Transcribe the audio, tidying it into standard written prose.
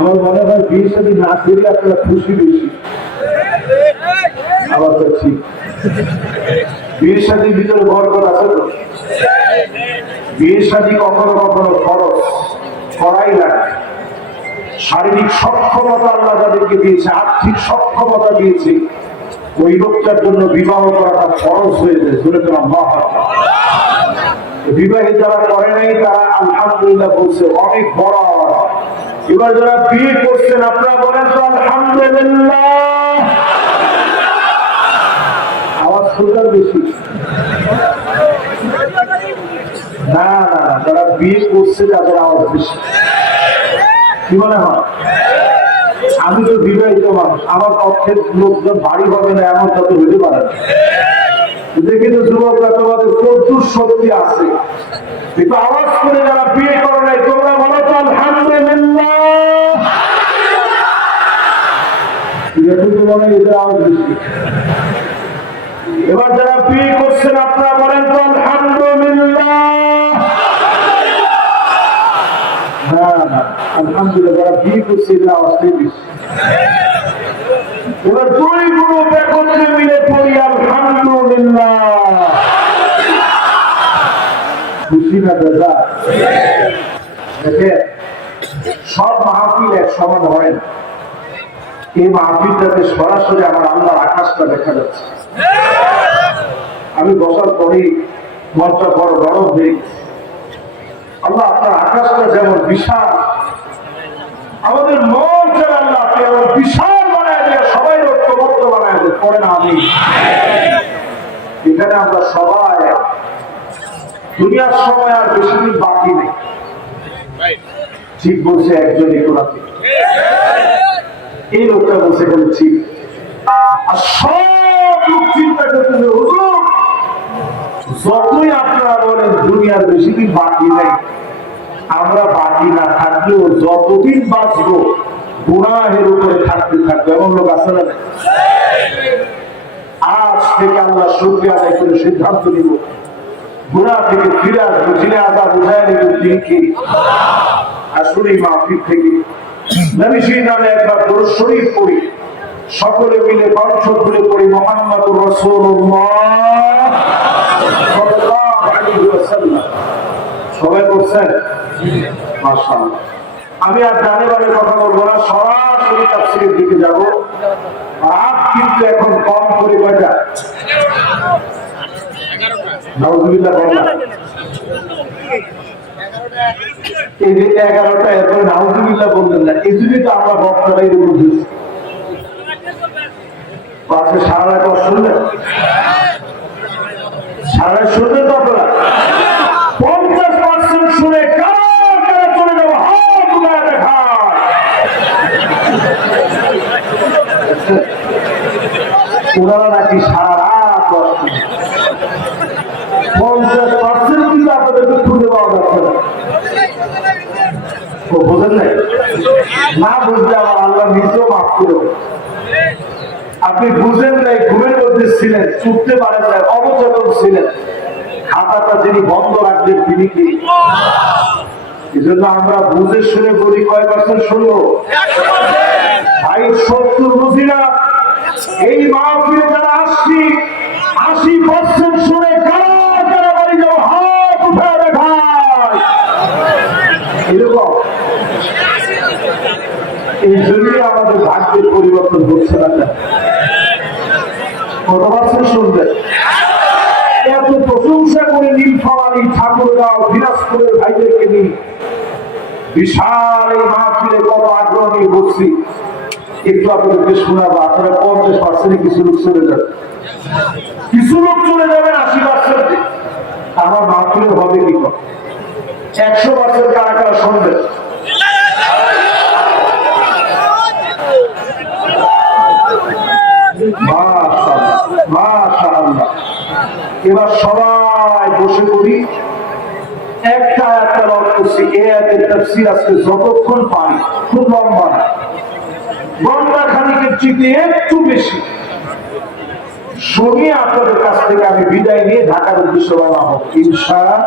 আমার মনে হয় বিয়ে শাদী না করলে আপনারা খুশি বেশি। আবার বলছি, বিয়ে শাদীর ভিতরে বরকত আছে তো। বিয়ে শাদী কখনো কখনো খরচ করাই লাগে। শারীরিক সক্ষমতা আল্লাহ যাদেরকে দিয়েছে, আর্থিক সক্ষমতা দিয়েছে, ওই লোকটার জন্য বিবাহ করাটা খরচ হয়ে যায়। শুনে তো আল্লাহ বিবাহে যারা করে নাই তারা আলহামদুলিল্লাহ বলছে, অনেক বড় আওয়াজ। এবার যারা বিয়ে করছেন আপনারা বলেন তো আলহামদুলিল্লাহ। আওয়াজ শুনতে বেশি না, না, যারা বিয়ে করছে তাদের আওয়াজ বেশি। কি মনে হয়? আমি তো বিবাহিত মানুষ, আমার পক্ষের লোকজন বাড়ি হবে না এমন কথা হইতে পারে না। দেখে তো যুবকরা তোমাদের প্রচুর শক্তি আছে, কিন্তু আওয়াজ করে যারা বিয়ে করে নাই তোমরা বলো তো আলহামদুলিল্লাহ। এদের আওয়াজ বেশি। এবার যারা বিয়ে করছেন আপনারা বলেন তো আলহামদুলিল্লাহ। না না, আলহামদুলিল্লাহ যারা বিয়ে করছে এদের আওয়াজটাই বেশি। এবার দুই গ্রুপ একত্রে মিলে পড়ি আলহামদুলিল্লাহ। খুশি না দাদা? দেখে সব মাহফিল এক সমান হয় না। এই মাহফিলটাতে সরাসরি আমার আল্লাহর আকাশটা দেখা যাচ্ছে। আমি বসার পরেই মনটা বড় নরম হয়ে গেছে। আল্লাহ আপনার আকাশটা যেমন বিশাল, আমাদের মন যেন আল্লাহ আপনি আমার বিশাল বানায় দেয়, সবাই ঐক্যবদ্ধ বানায় দেয়। পড়েন আমি। এখানে আমরা সবাই দুনিয়ার সময় আর বেশি দিন বাকি নেই। ঠিক বলছে একজন এগুলাতে, এই লোকটা বলছে বলেছি। আর সব লোক চিন্তা করতেছে, হুজুর যতই আপনারা বলেন দুনিয়ার বেশি দিন বাকি নেই, আমরা বাকি না থাকলেও যতদিন বাঁচবো গুনাহের উপরে থাকতে থাকবে। এমন লোক আছে না? আজ থেকে আল্লাহ শুকরিয়া আদায় করে সিদ্ধান্ত নিব, গুনাহ থেকে ফিরে আসবো, যিনি আযাব উঠায় নেবেন তিনি কি? আসলে মাহফিল থেকে নবীজির নামে একবার দরুদ শরীফ পড়ি, সকলে মিলে কণ্ঠ তুলে পড়ি মুহাম্মাদুর রাসূলুল্লাহ সাল্লাল্লাহু আলাইহি ওয়াসাল্লাম। সবাই বলছেন মাশাআল্লাহ। আমি আর জানেবারের কথা বলবো না, সরাসরি তাফসীরের দিকে যাব। রাত কিন্তু এখন কম করে কয়টা? নাউযুবিল্লাহ বললাম। এই যে 11টা, এরপরে নাউযুবিল্লাহ বললেন না, এই জন্যই তো আমরা বক্তারাই বুঝেছি। আজকে সারা রাত শুনলেন, সারা রাত শুনলেন তো আপনারা 50% শুনে কারা চলে যাবো হাত উঠায় দেখা। ওনারা নাকি সারা রাত 50% কিন্তু আপনাদেরকে খুঁজে পাওয়া যাচ্ছে না। বোঝেন নাই? না বুঝলে আমার আল্লাহ নিজেও মাফ করে। আপনি বুঝেন নাই, ঘুমের মধ্যে ছিলেন, উঠতে পারেন না, অবচেতন ছিলেন, খাতাটা যিনি বন্ধ রাখবেন তিনি কি? এই জন্য আমরা বুঝে শুনে বলি, কয় বছর শুনবো ভাই? 70 বুঝি না। এই মাহফিলে যারা আসছি 80% শুনে কারা কারা বাড়ি যাবো হাত উঠে দেখায় এরকম। এই জন্যই আমাদের ভাগ্যের পরিবর্তন হচ্ছে না। কত বছর শুনবেন? এত প্রশংসা করে নীলফামারী, ঠাকুরগাঁও, দিনাজপুরের ভাইদেরকে নিয়ে বিশাল এই মাহফিলে কত আগ্রহ নিয়ে বসছি। একটু আপনাদেরকে শোনাবো, আপনারা 50% কিছু লোক চলে যাবে, কিছু লোক চলে যাবেন 80%। আমার মাহফিলের হবে কি? 100% কারা কারা শুনবেন? মাশাআল্লাহ। এবার সবাই বসে পড়ি, একটা একটা রদ করছি। এই আয়াতের তাফসীর আজকে যতক্ষণ পারি, খুব লম্বা না, ঘন্টা খানিকের চেয়ে একটু বেশি শুনিয়ে আপনাদের কাছ থেকে আমি বিদায় নিয়ে ঢাকার উদ্দেশ্যে রওনা হব ইনশাআল্লাহ।